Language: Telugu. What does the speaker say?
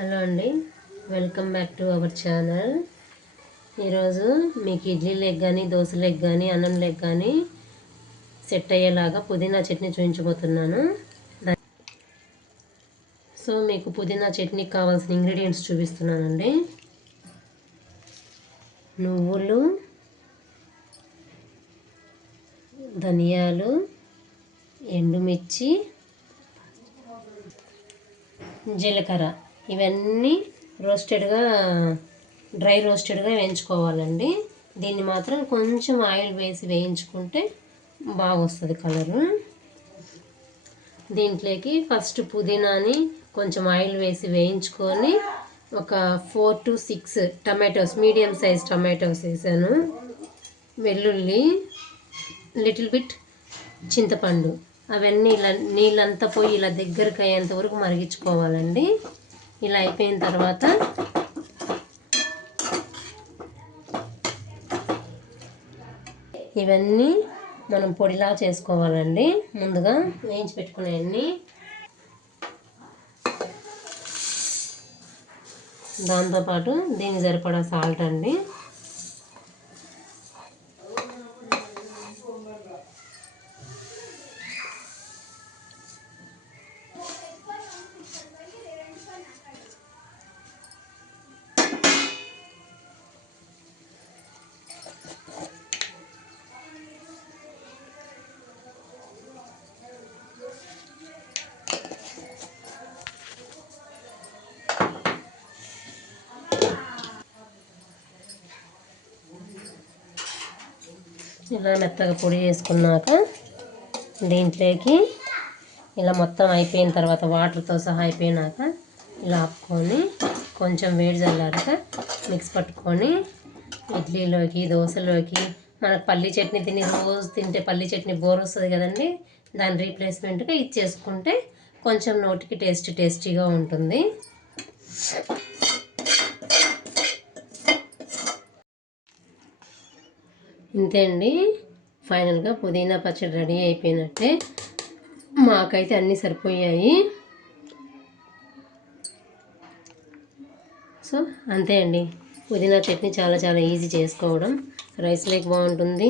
హలో అండి, welcome back to our channel. ఈరోజు మీకు ఇడ్లీలకు కానీ దోశలకు కానీ అన్నంలకు కానీ సెట్ అయ్యేలాగా పుదీనా చట్నీ చూపించబోతున్నాను. సో మీకు పుదీనా చట్నీకి కావాల్సిన ఇంగ్రీడియంట్స్ చూపిస్తున్నానండి. నువ్వులు, ధనియాలు, ఎండుమిర్చి, జీలకర్ర ఇవన్నీ డ్రై రోస్టెడ్గా వేయించుకోవాలండి. దీన్ని మాత్రం కొంచెం ఆయిల్ వేసి వేయించుకుంటే బాగా వస్తుంది కలరు. దీంట్లోకి ఫస్ట్ పుదీనాని కొంచెం ఆయిల్ వేసి వేయించుకొని ఒక 4 to 6 tomatoes, medium size tomatoes వేసాను. వెల్లుల్లి, లిటిల్ బిట్ చింతపండు, అవన్నీ ఇలా నీళ్ళంతా పోయి ఇలా దగ్గరకు అయ్యేంత వరకు మరిగించుకోవాలండి. ఇలా అయిపోయిన తర్వాత ఇవన్నీ మనం పొడిలా చేసుకోవాలండి. ముందుగా వేయించి పెట్టుకునేవన్నీ, దాంతోపాటు దీనికి సరిపడా సాల్ట్ అండి. ఇలా మెత్తగా పొడి చేసుకున్నాక దీంట్లోకి ఇలా మొత్తం అయిపోయిన తర్వాత వాటర్తో సహా అయిపోయినాక ఇలా ఆపుకొని కొంచెం వేడి చల్లారాక మిక్స్ పట్టుకొని ఇడ్లీలోకి దోశలోకి, మనకు పల్లీ చట్నీ రోజు తింటే పల్లీ చట్నీ బోర్ వస్తుంది కదండి, దాని రీప్లేస్మెంట్గా ఇది చేసుకుంటే కొంచెం నోటికి టేస్టీగా ఉంటుంది. ఇంతే అండి, ఫైనల్గా పుదీనా పచ్చడి రెడీ అయిపోయినట్టే. మాకైతే అన్నీ సరిపోయాయి. సో అంతే అండి, పుదీనా చట్నీ చాలా ఈజీ చేసుకోవడం. రైస్ లేక బాగుంటుంది,